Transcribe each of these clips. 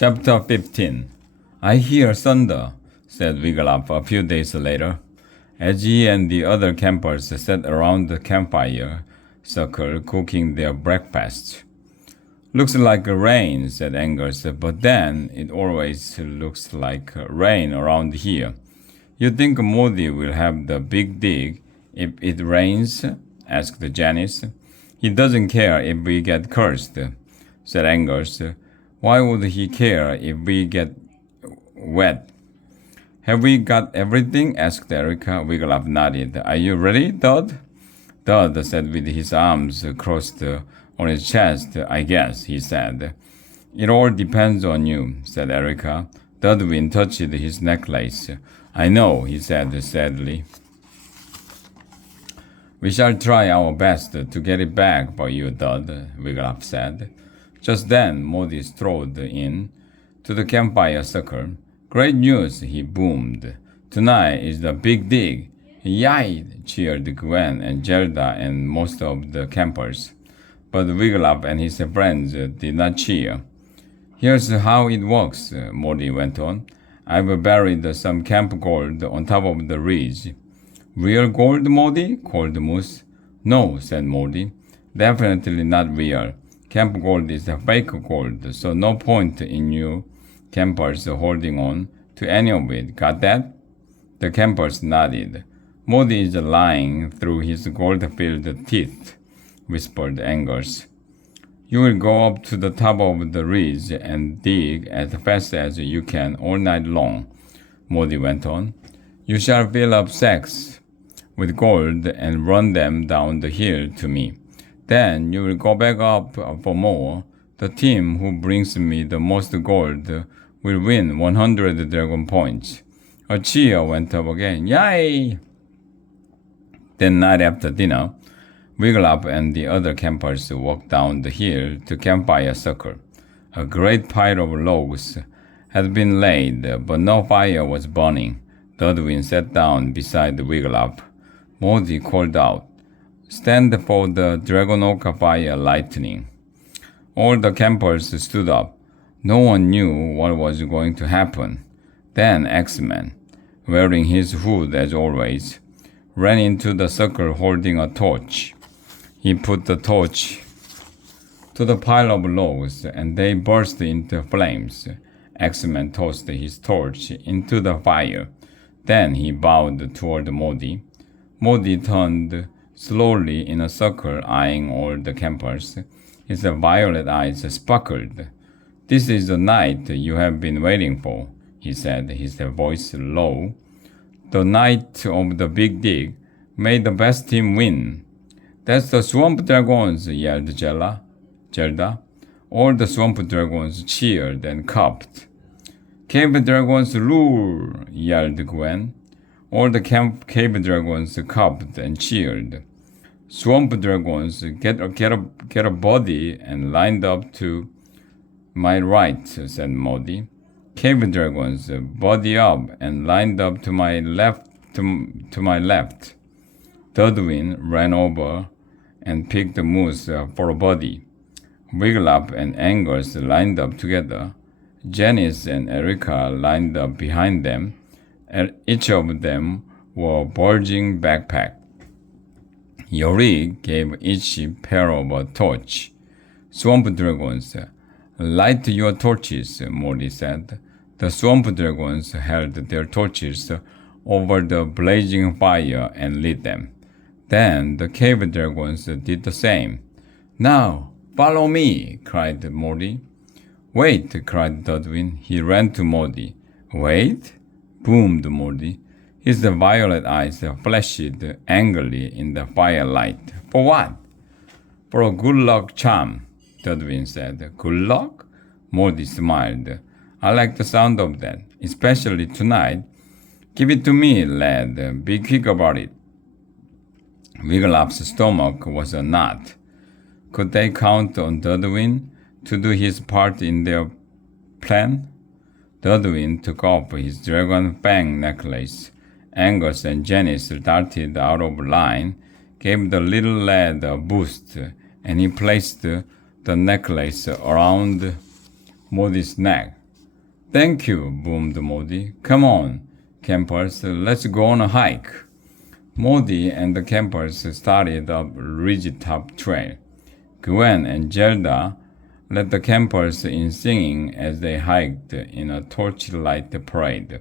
Chapter 15. I hear thunder, said Wiglaf a few days later, as he and the other campers sat around the campfire circle cooking their breakfast. Looks like rain, said Angus, but then it always looks like rain around here. You think Modi will have the big dig if it rains? Asked Janice. He doesn't care if we get cursed, said Angus. Why would he care if we get wet? Have we got everything? Asked Erica. Wiglaf nodded. Are you ready, Dud? Dud said with his arms crossed on his chest. I guess, he said. It all depends on you, said Erica. Dudwin touched his necklace. I know, he said sadly. We shall try our best to get it back for you, Dud, Wiglaf said. Just then, Modi strode in to the campfire circle. Great news, he boomed. Tonight is the big dig. Yay! Cheered Gwen and Zelda and most of the campers. But Wiglaf and his friends did not cheer. Here's how it works, Modi went on. I've buried some camp gold on top of the ridge. Real gold, Modi? Called Moose. No, said Modi. Definitely not real. Camp gold is a fake gold, so no point in you campers holding on to any of it. Got that? The campers nodded. Modi is lying through his gold-filled teeth, whispered Angus. You will go up to the top of the ridge and dig as fast as you can all night long, Modi went on. You shall fill up sacks with gold and run them down the hill to me. Then you will go back up for more. The team who brings me the most gold will win 100 dragon points. A cheer went up again. Yay! That night after dinner, Wiglaf and the other campers walked down the hill to campfire circle. A great pile of logs had been laid, but no fire was burning. Dudwin sat down beside Wiglaf. Modi called out, Stand for the Dragonoka fire lightning. All the campers stood up. No one knew what was going to happen. Then Axeman, wearing his hood as always, ran into the circle holding a torch. He put the torch to the pile of logs and they burst into flames. Axeman tossed his torch into the fire. Then he bowed toward Modi. Modi turned slowly in a circle, eyeing all the campers. His violet eyes sparkled. This is the night you have been waiting for, he said, his voice low. The night of the big dig. May the best team win. That's the swamp dragons, yelled Zelda. All the swamp dragons cheered and clapped. Cave dragons rule, yelled Gwen. All the cave dragons clapped and cheered. Swamp dragons, get a body and lined up to my right, said Modi. Cave dragons, body up and lined up to my left. To my left. Dudwin ran over and picked Moose for a body. Wiglaf and Angus lined up together. Janice and Erica lined up behind them, and each of them wore a bulging backpack. Yorick gave each pair of a torch. Swamp dragons, light your torches, Modi said. The swamp dragons held their torches over the blazing fire and lit them. Then the cave dragons did the same. Now, follow me, cried Modi. Wait, cried Dudwin. He ran to Modi. Wait? Boomed Modi. His violet eyes flashed angrily in the firelight. For what? For a good luck charm, Dudwin said. Good luck? Modi smiled. I like the sound of that, especially tonight. Give it to me, lad. Be quick about it. Wiglaf's stomach was a knot. Could they count on Dudwin to do his part in their plan? Dudwin took off his dragon fang necklace. Angus and Janice darted out of line, gave the little lad a boost, and he placed the necklace around Modi's neck. Thank you, boomed Modi. Come on, campers, let's go on a hike. Modi and the campers started up Ridgetop Trail. Gwen and Zelda led the campers in singing as they hiked in a torchlight parade.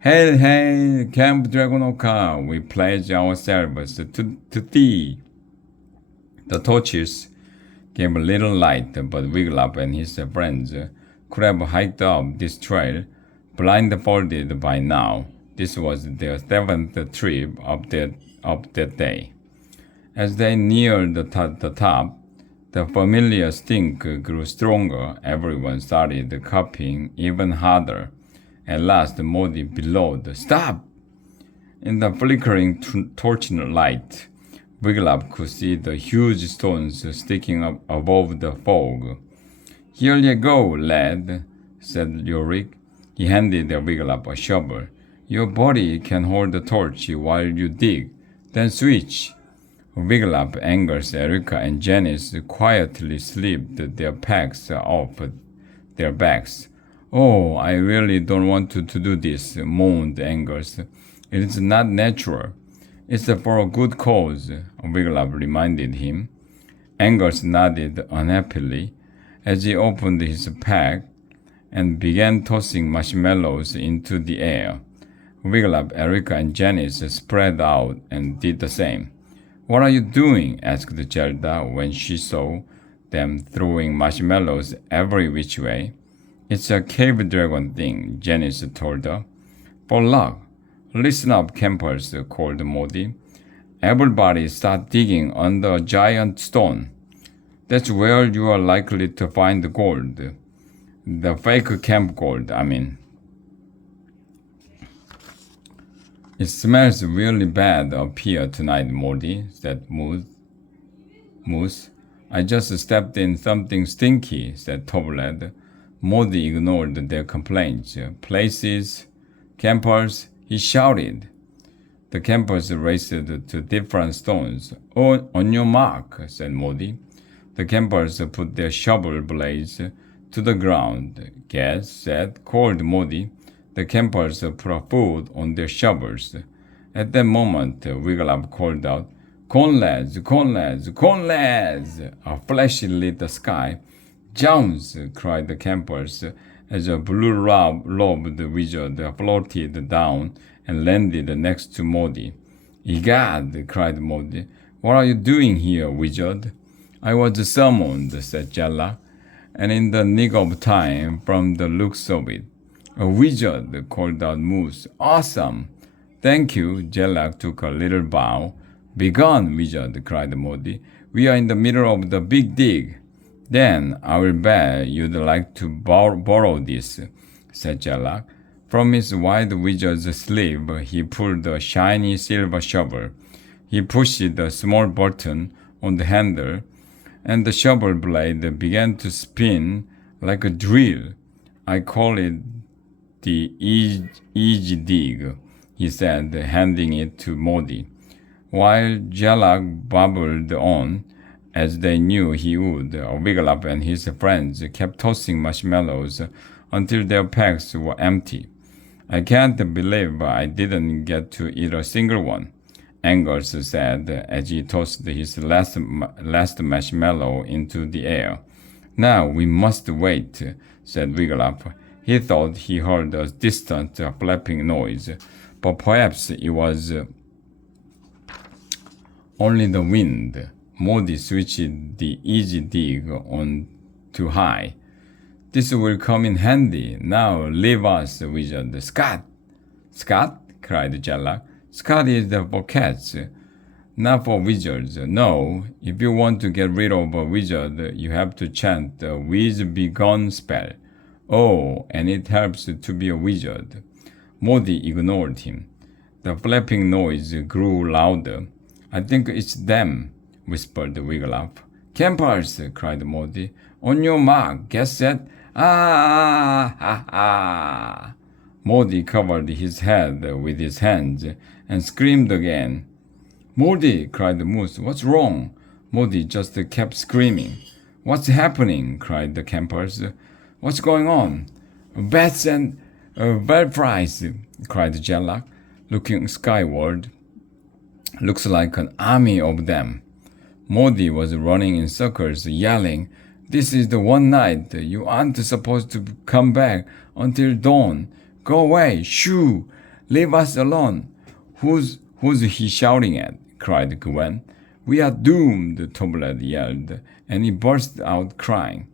Hail, hail, Camp Dragonoka, we pledge ourselves to thee. The torches gave a little light, but Wiglaf and his friends could have hiked up this trail blindfolded by now. This was their seventh trip up that day. As they neared the top, the familiar stink grew stronger. Everyone started coughing even harder. At last, Modi bellowed, "Stop!" In the flickering torchlight, Wiglaf could see the huge stones sticking up above the fog. "Here you go, lad," said Yorick. He handed Wiglaf a shovel. "Your body can hold the torch while you dig, then switch." Wiglaf, Angus, Erica, and Janice quietly slipped their packs off their backs. "Oh, I really don't want to do this," moaned Angus. "It is not natural. It's for a good cause," Wiglaf reminded him. Angus nodded unhappily as he opened his pack and began tossing marshmallows into the air. Wiglaf, Erica, and Janice spread out and did the same. "What are you doing?" asked Zelda when she saw them throwing marshmallows every which way. "It's a cave dragon thing," Janice told her. "For luck. Listen up, campers," called Modi. "Everybody start digging under a giant stone. That's where you are likely to find gold. The fake camp gold, I mean." "It smells really bad up here tonight, Modi," said Moose. "I just stepped in something stinky," said Tobled. Modi ignored their complaints. "Places, campers," he shouted. The campers raced to different stones. "Oh, on your mark," said Modi. The campers put their shovel blades to the ground. "Get set," called Modi. The campers put a foot on their shovels. At that moment, Wiglaf called out, "Corn lads, corn lads, corn lads!" A flash lit the sky. "Jones!" cried the campers as a blue-robed wizard floated down and landed next to Modi. "Egad!" cried Modi. "What are you doing here, wizard?" "I was summoned," said Jella, "and in the nick of time from the looks of it." "A wizard!" called out Moose. "Awesome!" "Thank you." Jella took a little bow. "Begone, wizard!" cried Modi. "We are in the middle of the big dig." "Then I will bet you'd like to borrow this," said Jalak. From his wide wizard's sleeve, he pulled a shiny silver shovel. He pushed a small button on the handle, and the shovel blade began to spin like a drill. "I call it the easy dig," he said, handing it to Modi. While Jalak babbled on, as they knew he would, Wiglaf and his friends kept tossing marshmallows until their packs were empty. "I can't believe I didn't get to eat a single one," Angus said as he tossed his last marshmallow into the air. "Now we must wait," said Wiglaf. He thought he heard a distant flapping noise, but perhaps it was only the wind. Modi switched the easy dig on to high. "This will come in handy. Now leave us, wizard." "Scott!" "Scott?" cried Jalak. "Scott is for cats, not for wizards. No, if you want to get rid of a wizard, you have to chant the Wiz Begone spell. Oh, and it helps to be a wizard." Modi ignored him. The flapping noise grew louder. "I think it's them," whispered Wiglaf. "Campers!" cried Modi. "On your mark, get set. Ah, ha, ha." Modi covered his head with his hands and screamed again. "Modi!" cried Moose. "What's wrong?" Modi just kept screaming. "What's happening?" cried the campers. "What's going on?" Bats and Belfries, cried Jellock, looking skyward. Looks like an army of them. Modi was running in circles, yelling, "This is the one night you aren't supposed to come back until dawn. Go away, shoo! Leave us alone." Who's he shouting at?" cried Gwen. "We are doomed," Toblet yelled, and he burst out crying.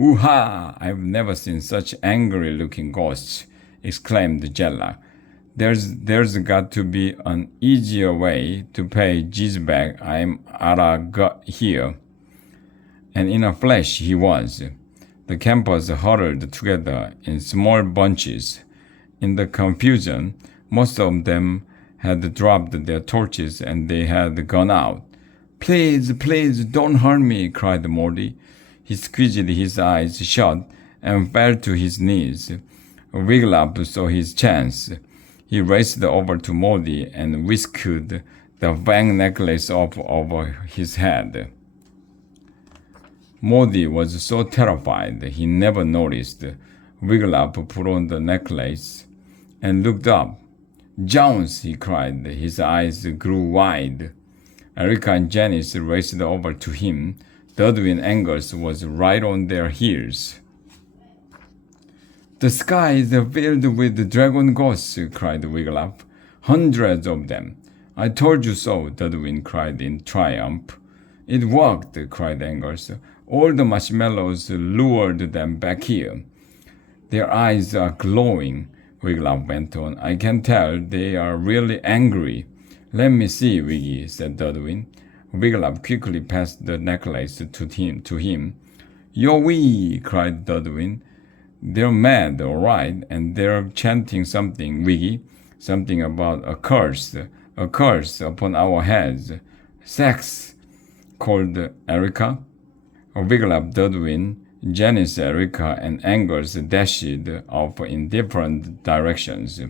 "Ooh-ha! I've never seen such angry-looking ghosts," exclaimed Jellock. There's got to be an easier way to pay G's back. I'm got here." And in a flash he was. The campers huddled together in small bunches. In the confusion, most of them had dropped their torches and they had gone out. Please, don't hurt me," cried Morty. He squeezed his eyes shut and fell to his knees. Wigglytuff saw his chance. He raced over to Morty and whisked the fang necklace off over his head. Morty was so terrified he never noticed Wigglytuff put on the necklace and looked up. "Jones!" he cried. His eyes grew wide. Erica and Janice raced over to him. Dudwin and Angus was right on their heels. "The sky is filled with dragon ghosts," cried Wigglytuff. "Hundreds of them." "I told you so," Dudwin cried in triumph. "It worked," cried Angus. "All the marshmallows lured them back here." "Their eyes are glowing," Wigglytuff went on. "I can tell they are really angry." "Let me see, Wiggy," said Dudwin. Wigglytuff quickly passed the necklace to him. "Yo-wee!" cried Dudwin. "They're mad, all right, and they're chanting something, Wiggy. Something about a curse upon our heads." "Sex!" called Erica. Wigglytuff, Dudwin, Janice, Erica, and Angus dashed off in different directions.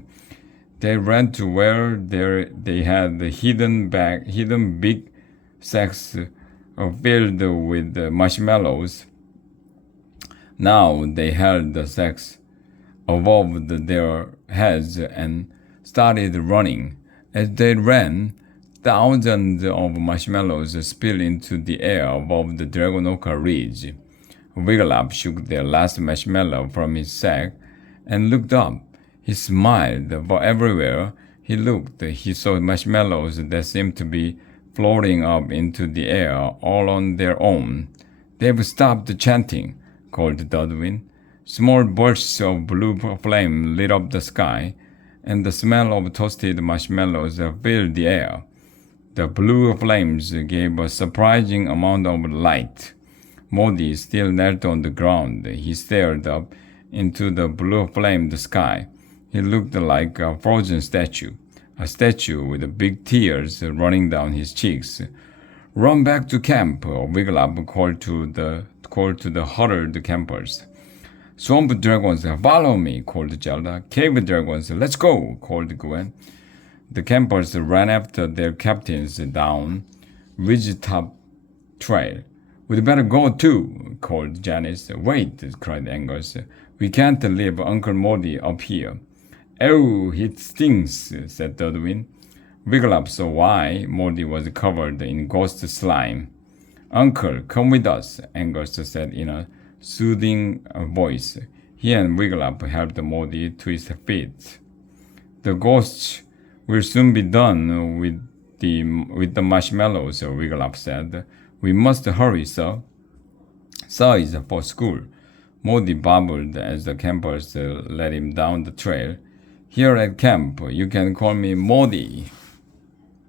They ran to where they had hidden big sacks filled with marshmallows. Now they held the sacks above their heads and started running. As they ran, thousands of marshmallows spilled into the air above the Dragonoka Ridge. Wigglytuff shook the last marshmallow from his sack and looked up. He smiled, but everywhere he looked, he saw marshmallows that seemed to be floating up into the air all on their own. "They've stopped chanting," called Dudwin. Small bursts of blue flame lit up the sky, and the smell of toasted marshmallows filled the air. The blue flames gave a surprising amount of light. Modi still knelt on the ground. He stared up into the blue-flamed sky. He looked like a frozen statue, a statue with big tears running down his cheeks. "Run back to camp," Wigglytuff called to the huddled campers. "Swamp dragons, follow me," called Zelda. "Cave dragons, let's go," called Gwen. The campers ran after their captains down Ridgetop Trail. "We'd better go too," called Janice. "Wait," cried Angus. "We can't leave Uncle Morty up here." "Oh, it stinks," said Dudwin. Wigglytuff saw why. Morty was covered in ghost slime. "Uncle, come with us," Angus said in a soothing voice. He and Wigglytuff helped Morty to his feet. "The ghosts will soon be done with the marshmallows," Wigglytuff said. "We must hurry, sir." "Sir is for school," Morty babbled as the campers led him down the trail. "Here at camp, you can call me Morty."